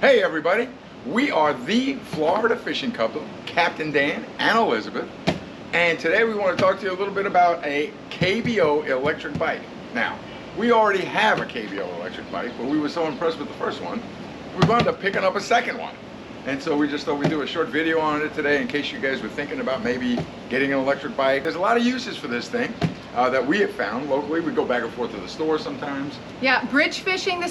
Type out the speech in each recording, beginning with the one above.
Hey everybody, we are the Florida fishing couple, Captain Dan and Elizabeth, and today we want to talk to you a little bit about a KBO electric bike. Now, we already have a KBO electric bike, but we were so impressed with the first one, we wound up picking up a second one. And so we just thought we'd do a short video on it today in case you guys were thinking about maybe getting an electric bike. There's a lot of uses for this thing that we have found locally. We go back and forth to the store sometimes. Yeah, bridge fishing,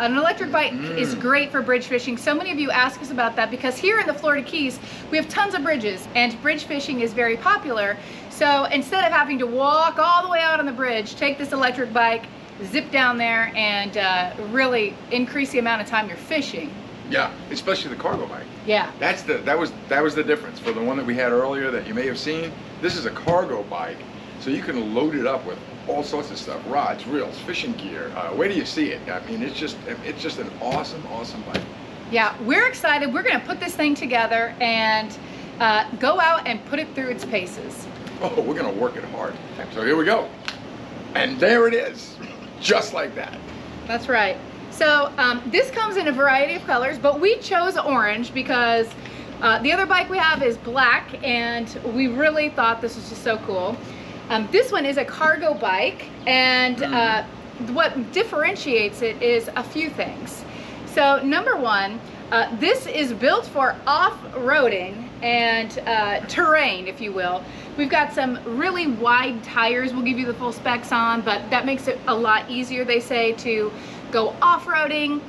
an electric bike is great for bridge fishing. So many of you ask us about that because here in the Florida Keys, we have tons of bridges and bridge fishing is very popular. So instead of having to walk all the way out on the bridge, take this electric bike, zip down there and really increase the amount of time you're fishing. Yeah, especially the cargo bike. Yeah. That was the difference for the one that we had earlier that you may have seen. This is a cargo bike, so you can load it up with all sorts of stuff: rods, reels, fishing gear. Where do you see it? I mean, it's just an awesome bike. Yeah, we're excited. We're going to put this thing together and go out and put it through its paces. Oh, we're going to work it hard. So here we go, and there it is, just like that. That's right. So this comes in a variety of colors, but we chose orange because the other bike we have is black, and we really thought this was just so cool. This one is a cargo bike, and what differentiates it is a few things. So number one, this is built for off-roading and terrain, if you will. We've got some really wide tires we'll give you the full specs on, but that makes it a lot easier, they say, to go off-roading.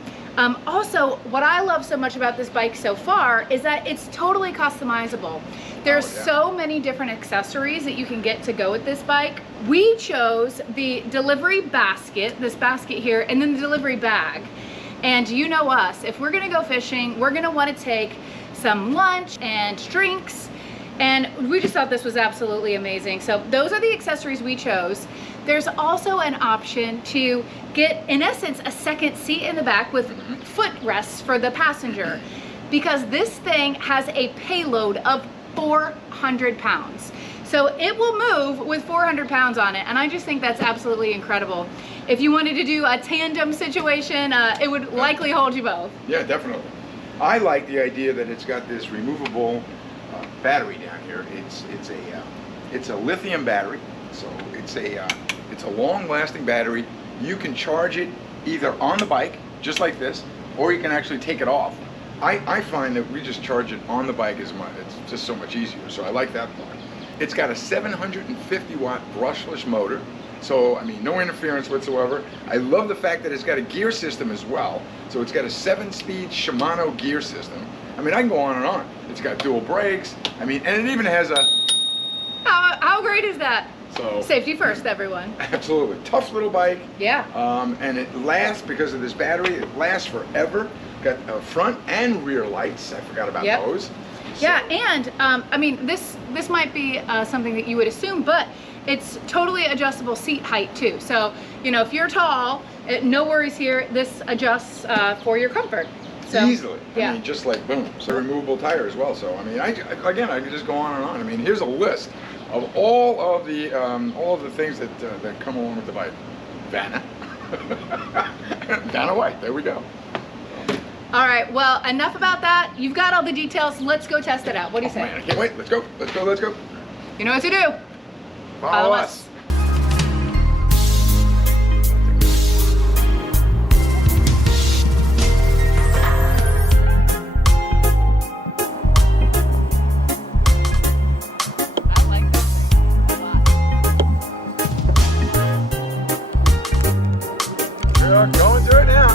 Also, what I love so much about this bike so far is that it's totally customizable. There's so many different accessories that you can get to go with this bike. We chose the delivery basket, this basket here, and then the delivery bag. And you know us, if we're gonna go fishing, we're gonna wanna take some lunch and drinks, and we just thought this was absolutely amazing. So those are the accessories we chose. There's also an option to get, in essence, a second seat in the back with footrests for the passenger, because this thing has a payload of 400 pounds. So it will move with 400 pounds on it, and I just think that's absolutely incredible. If you wanted to do a tandem situation, it would likely hold you both. Yeah, definitely. I like the idea that it's got this removable battery down here. It's a lithium battery, so it's a long-lasting battery. You can charge it either on the bike, just like this, or you can actually take it off. I find that we just charge it on the bike it's just so much easier, so I like that part. It's got a 750 watt brushless motor, so I mean, no interference whatsoever. I love the fact that it's got a gear system as well, so it's got a 7-speed Shimano gear system. I mean, I can go on and on. It's got dual brakes, I mean, and it even has a... How great is that? So, safety first, everyone. Absolutely. Tough little bike. Yeah. And it lasts, because of this battery, it lasts forever. Got front and rear lights. I forgot about those. So. Yeah, and I mean, this might be something that you would assume, but it's totally adjustable seat height too. So, you know, if you're tall, no worries here. This adjusts for your comfort. So, easily. Yeah. I mean, just like boom. So removable tire as well. So I mean, I could just go on and on. I mean, here's a list of all of the things that come along with the bike. Vanna. Vanna White. There we go. All right. Well, enough about that. You've got all the details. Let's go test it out. What do you say? Man, I can't wait. Let's go. Let's go. Let's go. You know what to do. Follow us. Going through it now.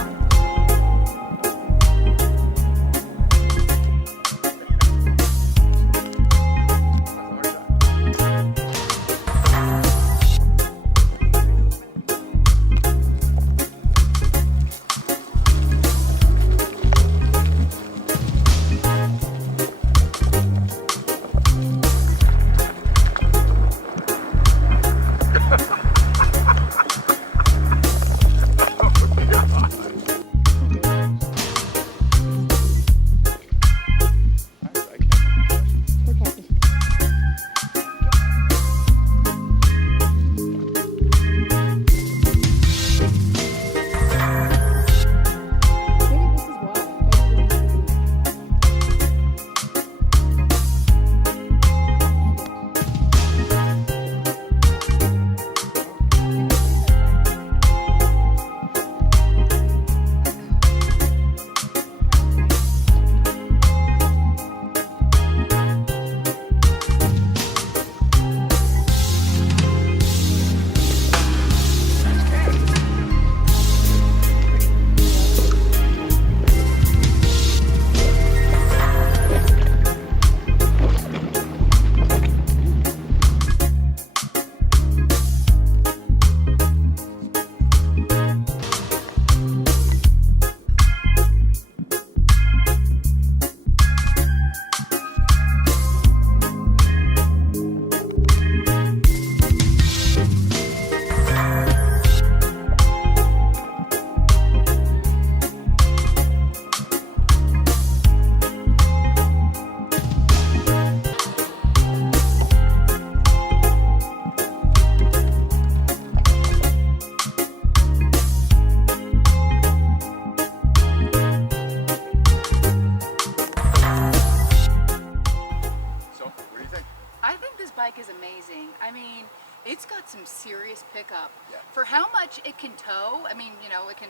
amazing. I mean, it's got some serious pickup. Yeah. For how much it can tow, I mean, you know, it can...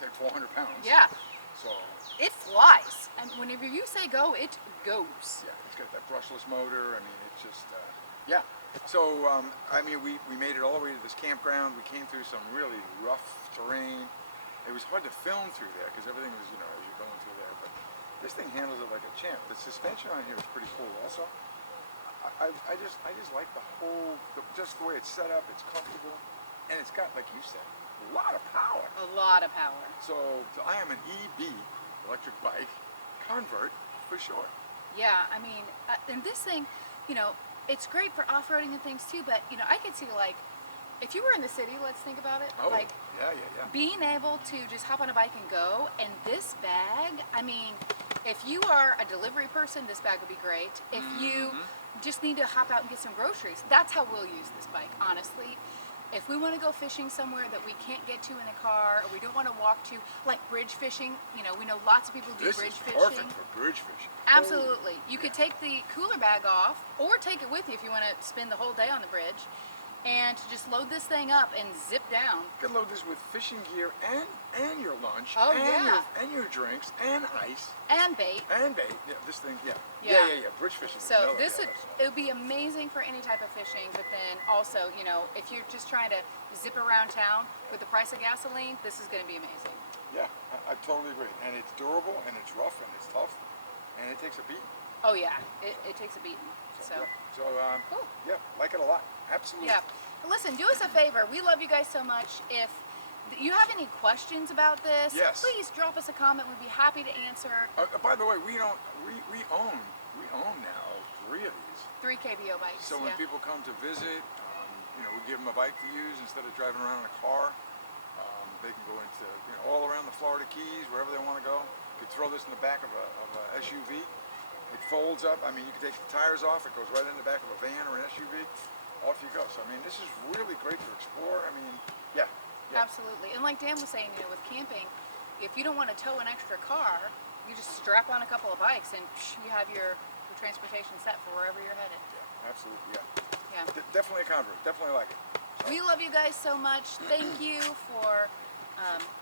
Take 400 pounds. Yeah. So... It flies. And whenever you say go, it goes. Yeah, it's got that brushless motor. I mean, it's just, yeah. So, I mean, we made it all the way to this campground. We came through some really rough terrain. It was hard to film through there because everything was, you know, as you're going through there. But this thing handles it like a champ. The suspension on here is pretty cool also. I just like the whole, just the way it's set up. It's comfortable. And it's got, like you said, a lot of power. A lot of power. So I am an EB, electric bike, convert for sure. Yeah, I mean, and this thing, you know, it's great for off-roading and things too, but, you know, I could see, like, if you were in the city, let's think about it. Oh, like, yeah. being able to just hop on a bike and go, and this bag, I mean, if you are a delivery person, this bag would be great. If you just need to hop out and get some groceries, that's how we'll use this bike, honestly. If we want to go fishing somewhere that we can't get to in a car, or we don't want to walk to, like bridge fishing, you know, we know lots of people do bridge fishing. This is perfect for bridge fishing. Absolutely. You could take the cooler bag off, or take it with you if you want to spend the whole day on the bridge, and just load this thing up and zip down. You can load this with fishing gear and your lunch, Oh, and yeah. your drinks, and ice. And bait. And bait. Yeah, this thing, yeah. Bridge fishing. So this would, it would be amazing for any type of fishing, but then also, you know, if you're just trying to zip around town with the price of gasoline, this is going to be amazing. Yeah, I totally agree. And it's durable, and it's rough, and it's tough, and it takes a beating. Oh yeah, it takes a beating. So cool. Yeah, like it a lot. Absolutely. Yeah. Listen, do us a favor. We love you guys so much. If you have any questions about this, yes, please drop us a comment. We'd be happy to answer. By the way, we own now 3 of these. 3 KBO bikes. So when people come to visit, you know, we give them a bike to use instead of driving around in a car. They can go into, you know, all around the Florida Keys, wherever they want to go. You could throw this in the back of a SUV. It folds up. I mean, you can take the tires off. It goes right in the back of a van or an SUV. Off you go. So I mean, this is really great to explore. I mean, yeah. Absolutely. And like Dan was saying, you know, with camping, if you don't want to tow an extra car, you just strap on a couple of bikes and you have your transportation set for wherever you're headed. Yeah, absolutely. Yeah. Yeah. Definitely a convert. Definitely like it. So. We love you guys so much. Thank you for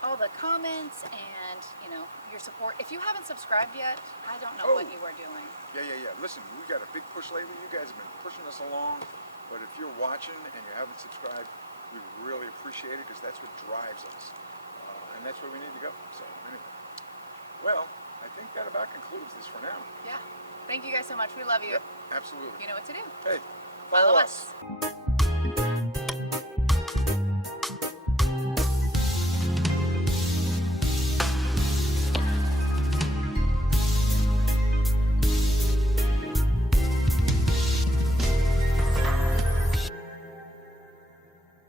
all the comments and, you know, your support. If you haven't subscribed yet, I don't know what you are doing. Yeah. Listen, we got a big push lately. You guys have been pushing us along. But if you're watching and you haven't subscribed, we really appreciate it because that's what drives us. And that's where we need to go. So anyway. Well, I think that about concludes this for now. Yeah. Thank you guys so much. We love you. Yep, absolutely. You know what to do. Hey, follow us.